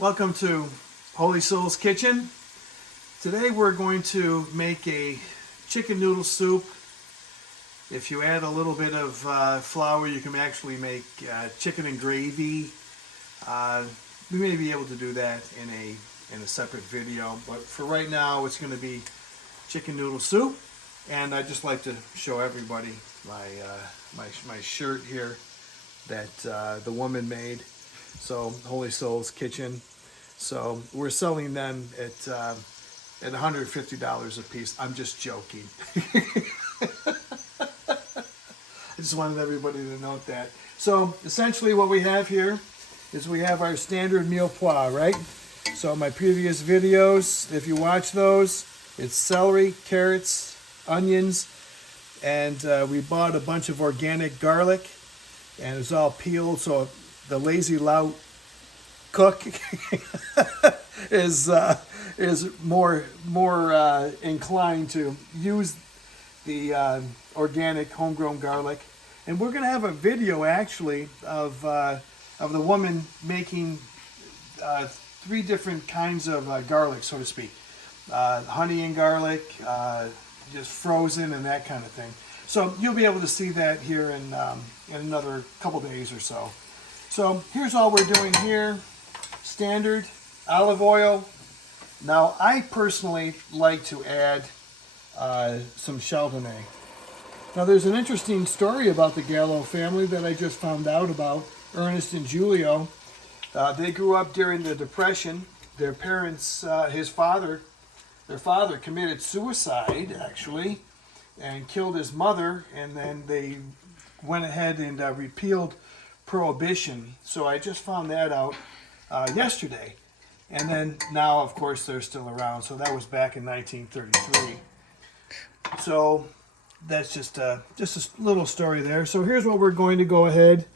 Welcome to Holy Soul's Kitchen. Today we're going to make a chicken noodle soup. If you add a little bit of flour, you can actually make chicken and gravy. We may be able to do that in a separate video, but for right now it's going to be chicken noodle soup. And I'd just like to show everybody my shirt here that the woman made. So Holy Soul's Kitchen. So we're selling them at $150 a piece. I'm just joking. I just wanted everybody to note that. So essentially what we have here is we have our standard meal pois, right? So my previous videos, if you watch those, it's celery, carrots, onions, and we bought a bunch of organic garlic, and it's all peeled, so the lazy lout cook is more inclined to use the organic homegrown garlic. And we're going to have a video actually of the woman making 3 different kinds of garlic, so to speak. Honey and garlic, just frozen and that kind of thing. So you'll be able to see that here in another couple days or so. So here's all we're doing here. Standard olive oil. Now I personally like to add some Chardonnay. Now there's an interesting story about the Gallo family that I just found out about. Ernest and Julio. They grew up during the Depression. Their parents, their father committed suicide actually and killed his mother, and then they went ahead and repealed Prohibition. So I just found that out yesterday. And then now, of course, they're still around. So that was back in 1933. So that's just a little story there. So here's what we're going to go ahead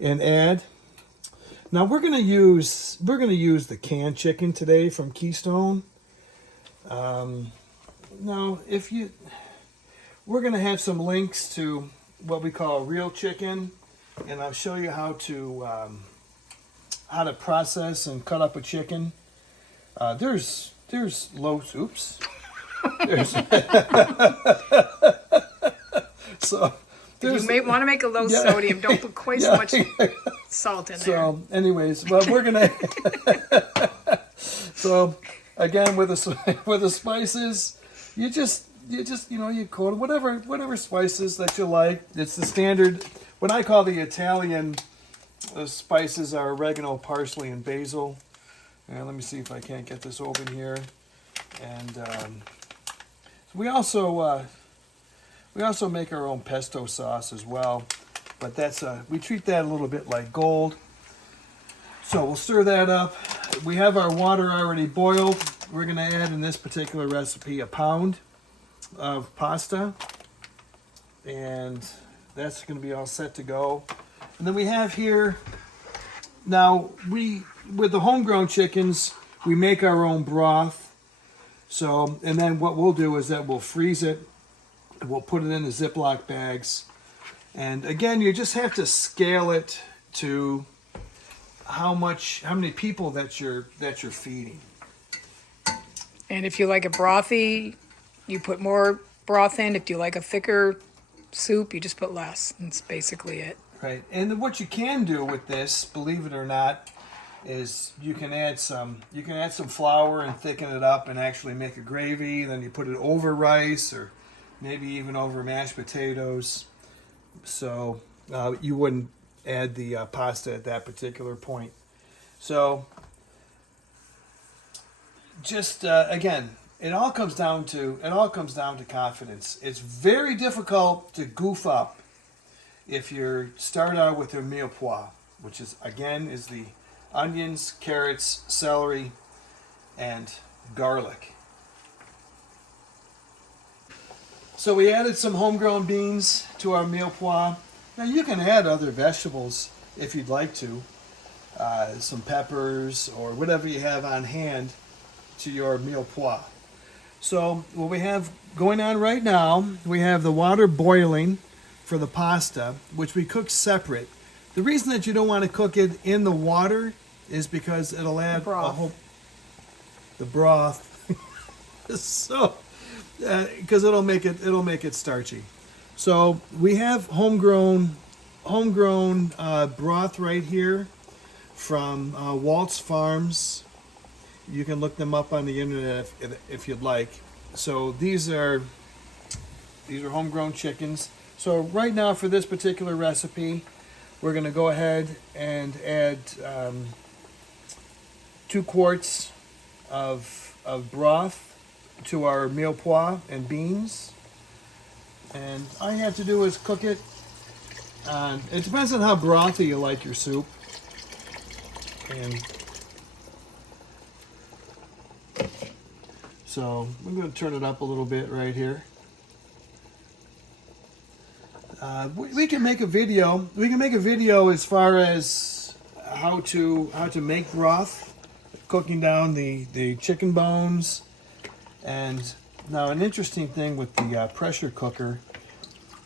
and add. Now we're going to use the canned chicken today from Keystone. Now we're going to have some links to what we call real chicken, and I'll show you how to process and cut up a chicken. There's low oops. There's so you may want to make a low sodium. Don't put quite so much salt in there. So, anyways, well, we're gonna. So, again, with the spices, you coat whatever spices that you like. It's the standard. What I call the Italian spices are oregano, parsley, and basil. And let me see if I can't get this open here. And we also make our own pesto sauce as well, but we treat that a little bit like gold. So we'll stir that up. We have our water already boiled. We're going to add in this particular recipe a pound of pasta, and that's going to be all set to go. And then we have here, now with the homegrown chickens, we make our own broth. So, and then what we'll do is that we'll freeze it. We'll put it in the Ziploc bags. And again, you just have to scale it to how many people that you're feeding. And if you like a brothy, you put more broth in. If you like a thicker soup, you just put less. That's basically it. Right. And what you can do with this, believe it or not, is you can add some flour and thicken it up and actually make a gravy. Then you put it over rice or maybe even over mashed potatoes. So you wouldn't add the pasta at that particular point. So just again, it all comes down to confidence. It's very difficult to goof up if you start out with your meal pois, which is the onions, carrots, celery, and garlic. So we added some homegrown beans to our meal pois. Now you can add other vegetables if you'd like to, some peppers or whatever you have on hand to your meal pois. So what we have going on right now, we have the water boiling for the pasta, which we cook separate. The reason that you don't want to cook it in the water is because it'll add Broth. the broth. So, because it'll make it starchy. So we have homegrown broth right here from Walt's Farms. You can look them up on the internet if you'd like. So these are homegrown chickens. So right now for this particular recipe, we're going to go ahead and add 2 quarts of broth to our mirepoix and beans. And all you have to do is cook it. It depends on how brothy you like your soup. And so I'm going to turn it up a little bit right here. We can make a video. We can make a video as far as how to make broth, cooking down the chicken bones. And now an interesting thing with the pressure cooker,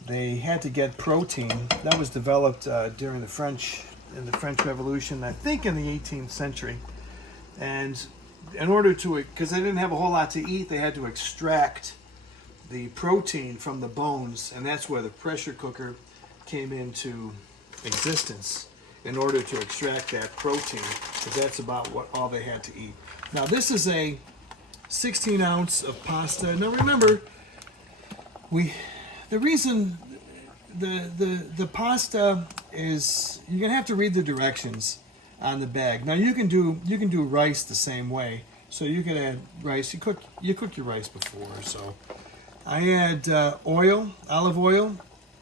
they had to get protein. That was developed during the French Revolution, I think in the 18th century. And in order to, because they didn't have a whole lot to eat, they had to extract the protein from the bones, and that's where the pressure cooker came into existence, in order to extract that protein, because that's about what all they had to eat. Now this is a 16 ounce of pasta. Now remember, the reason the pasta is, you're gonna have to read the directions on the bag. Now you can do rice the same way. So you can add rice. You cook your rice before. So I add olive oil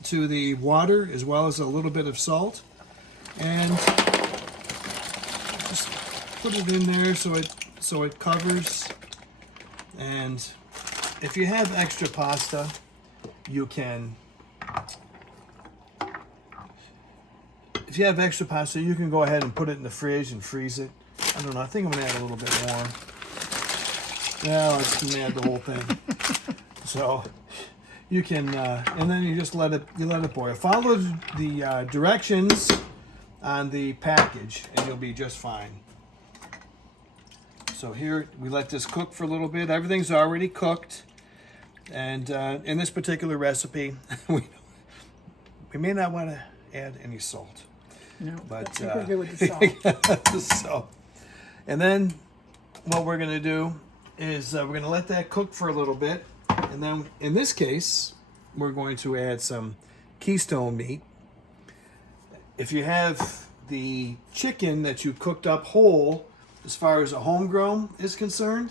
to the water, as well as a little bit of salt, and just put it in there so it covers. And if you have extra pasta, you can go ahead and put it in the fridge and freeze it. I don't know, I think I'm gonna add a little bit more. Yeah, let's add the whole thing. So you can, and then you just let it boil. Follow the directions on the package, and you'll be just fine. So here we let this cook for a little bit. Everything's already cooked, and in this particular recipe, we may not want to add any salt. No, but I think we're good with the salt. So, and then what we're going to do is we're going to let that cook for a little bit, and then in this case, we're going to add some Keystone meat. If you have the chicken that you cooked up whole, as far as a homegrown is concerned,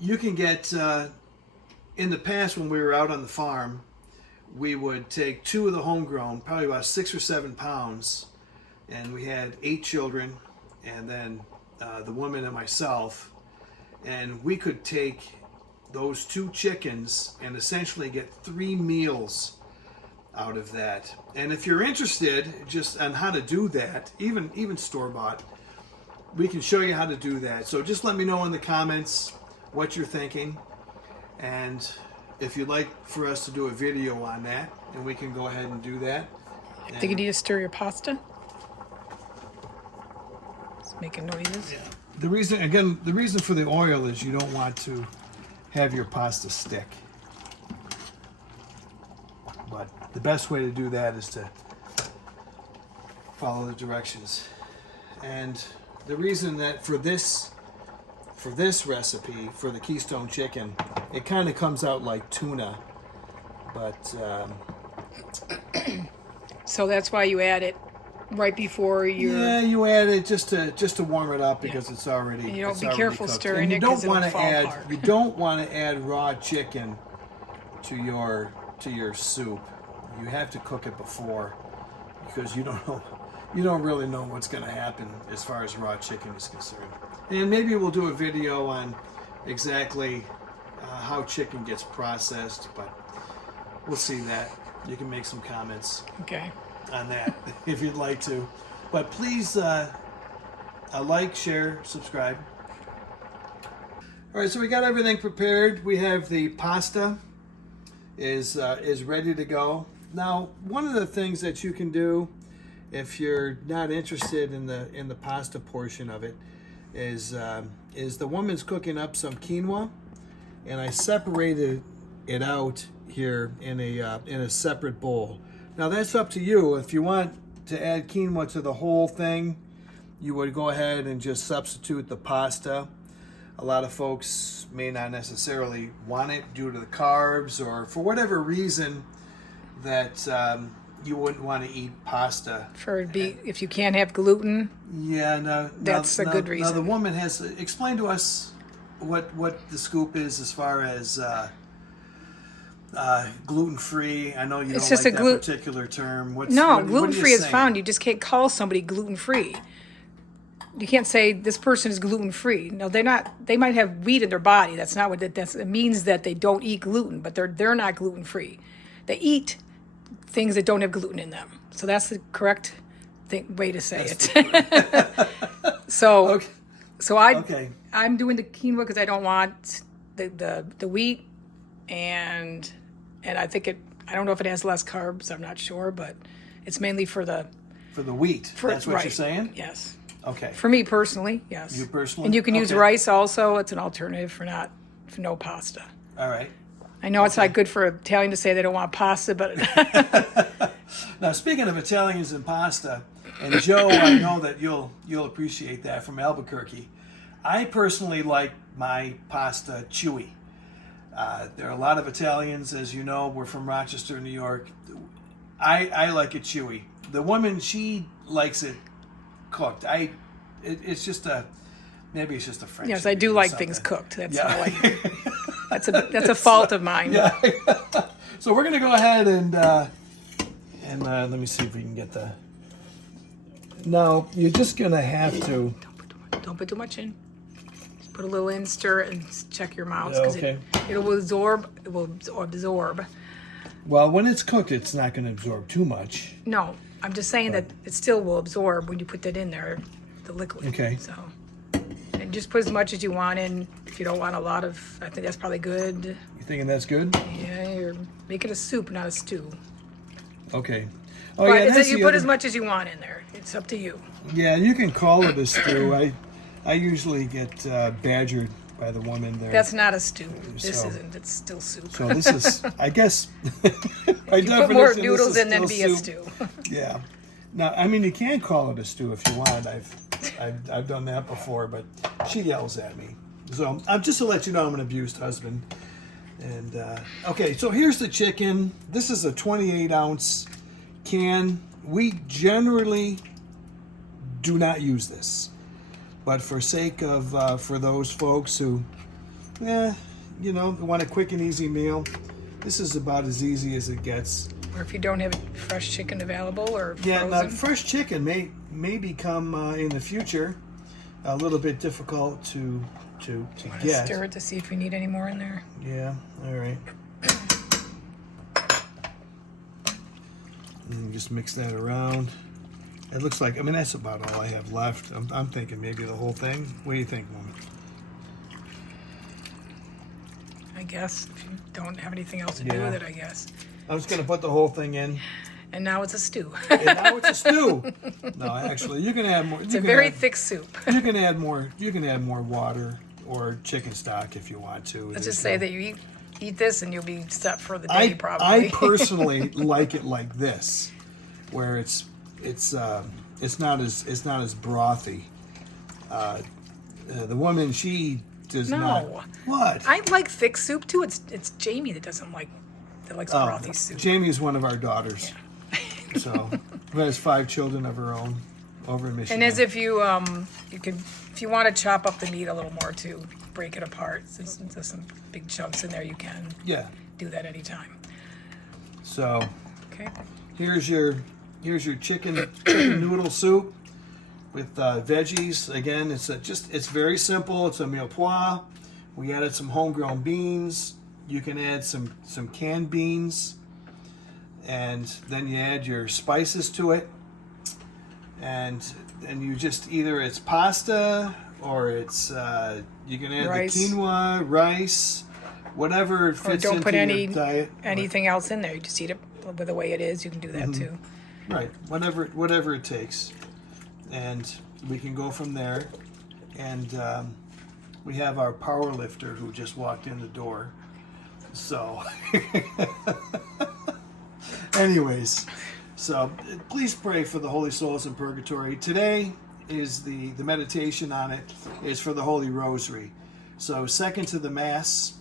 you can get, in the past when we were out on the farm, we would take 2 of the homegrown, probably about 6 or 7 pounds, and we had 8 children, and then the woman and myself, and we could take those 2 chickens and essentially get 3 meals out of that. And if you're interested just on how to do that, even store-bought, we can show you how to do that. So just let me know in the comments what you're thinking, and if you'd like for us to do a video on that, and we can go ahead and do that. I think you need to stir your pasta. It's making noises. Yeah. The reason for the oil is you don't want to have your pasta stick. But the best way to do that is to follow the directions. And the reason that for this recipe, for the Keystone chicken, it kind of comes out like tuna, but so that's why you add it right before you add it just to warm it up, because it's already, and you don't it's be already careful cooked. stirring and it, because it'll fall apart. You don't want to add raw chicken to your soup. You have to cook it before, because you don't really know what's going to happen as far as raw chicken is concerned. And maybe we'll do a video on exactly how chicken gets processed, but we'll see that. You can make some comments on that if you'd like to. But please like, share, subscribe. All right, so we got everything prepared. We have the pasta is ready to go. Now, one of the things that you can do if you're not interested in the pasta portion of it, is the woman's cooking up some quinoa, and I separated it out here in a separate bowl. Now that's up to you. If you want to add quinoa to the whole thing, you would go ahead and just substitute the pasta. A lot of folks may not necessarily want it due to the carbs, or for whatever reason that you wouldn't want to eat pasta. If you can't have gluten. Yeah, no, that's a good reason. Now the woman has explained to us what the scoop is as far as gluten-free. I know you It's don't just like a that particular term. Gluten-free is saying? fine. You just can't call somebody gluten-free. You can't say this person is gluten-free. No, they're not. They might have wheat in their body. That's not what it means, that they don't eat gluten, but they're not gluten-free. They eat things that don't have gluten in them. So that's the correct way to say it. So, Okay. I'm doing the quinoa because I don't want the wheat, and I think I don't know if it has less carbs. I'm not sure, but it's mainly for the wheat. That's what right. you're saying? Yes. Okay. For me personally, yes. You personally? And you can use Okay. rice also. It's an alternative for no pasta. All right. I know it's not good for Italian to say they don't want pasta, but Now, speaking of Italians and pasta, and Joe, I know that you'll appreciate that from Albuquerque. I personally like my pasta chewy. There are a lot of Italians, as you know. We're from Rochester, New York. I like it chewy. The woman, she likes it cooked. It's just maybe it's just a French. yes, I do or like something. things cooked. That's Yeah. all that's a fault of mine. Yeah. So we're gonna go ahead and let me see if we can get the. Now you're just gonna have to. Don't put too much in. Just put a little in, stir it, and check your mouth because Okay. it will absorb. It will absorb. Well, when it's cooked, it's not going to absorb too much. No, I'm just saying that it still will absorb when you put that in there, the liquid. Okay. So, and just put as much as you want in. If you don't want a lot of, I think that's probably good. You thinking that's good? Yeah, you're making a soup, not a stew. Okay. Oh But yeah, that's you the put other- as much as you want in there. It's up to you. Yeah, you can call it a stew. I usually get badgered by the woman there. That's not a stew. This So- isn't. It's still soup. So this is, I guess, by you put more definition, noodles this is in than still be a soup. stew. Yeah. Now, I mean, you can call it a stew if you want. I've done that before, but she yells at me. So I'm just to let you know, I'm an abused husband. And okay, so here's the chicken. This is a 28-ounce can. We generally do not use this, but for sake of for those folks who, want a quick and easy meal, this is about as easy as it gets. Or if you don't have fresh chicken available or Yeah, frozen. now fresh chicken may become in the future a little bit difficult to get. Stir it to see if we need any more in there. Yeah, all right. And just mix that around. It looks like, that's about all I have left. I'm thinking maybe the whole thing. What do you think, woman? I guess if you don't have anything else to do Yeah. with it, I guess. I'm just going to put the whole thing in. And now it's a stew. And now it's a stew. No, actually, you can add more. It's a very thick soup. You can add more. You can add more water or chicken stock if you want to. Let's just say that you eat this and you'll be set for the day, probably. I personally like it like this, where it's not as brothy. The woman, she does not. No. What? I like thick soup too. It's Jamie that likes brothy soup. Jamie is one of our daughters, so who has 5 children of her own over in Michigan. And as if you if you want to chop up the meat a little more too, break it apart. Since there's some big chunks in there, you can do that anytime. So Okay. here's your chicken noodle soup with veggies. Again, it's very simple. It's a mirepoix. We added some homegrown beans. You can add some canned beans, and then you add your spices to it, and you just either it's pasta or it's you can add Rice. the quinoa, rice, whatever Or fits don't into put your diet. anything else in there. You just eat it the way it is. You can do that Mm-hmm. too. Right, whatever it takes, and we can go from there. And we have our power lifter who just walked in the door. So, anyways, so please pray for the holy souls in purgatory. Today is the meditation on it is for the Holy Rosary. So second to the Mass,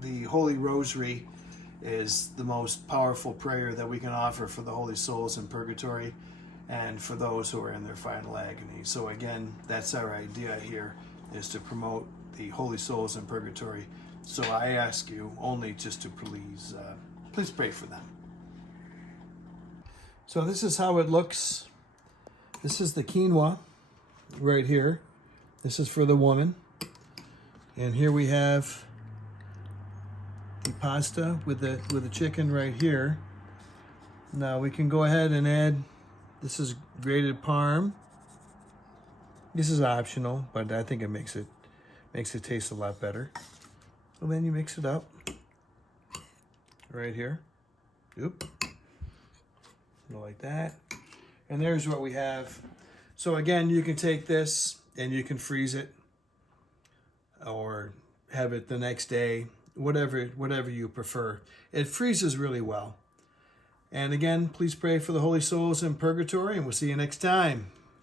the Holy Rosary is the most powerful prayer that we can offer for the holy souls in purgatory and for those who are in their final agony. So again, that's our idea here, is to promote the holy souls in purgatory. So I ask you only just to please pray for them. So this is how it looks. This is the quinoa right here. This is for the woman. And here we have the pasta with the chicken right here. Now we can go ahead and add, this is grated parm. This is optional, but I think it makes it taste a lot better. So then you mix it up right here. Oop. Go like that. And there's what we have. So again, you can take this and you can freeze it or have it the next day, whatever you prefer. It freezes really well. And again, please pray for the holy souls in purgatory, and we'll see you next time.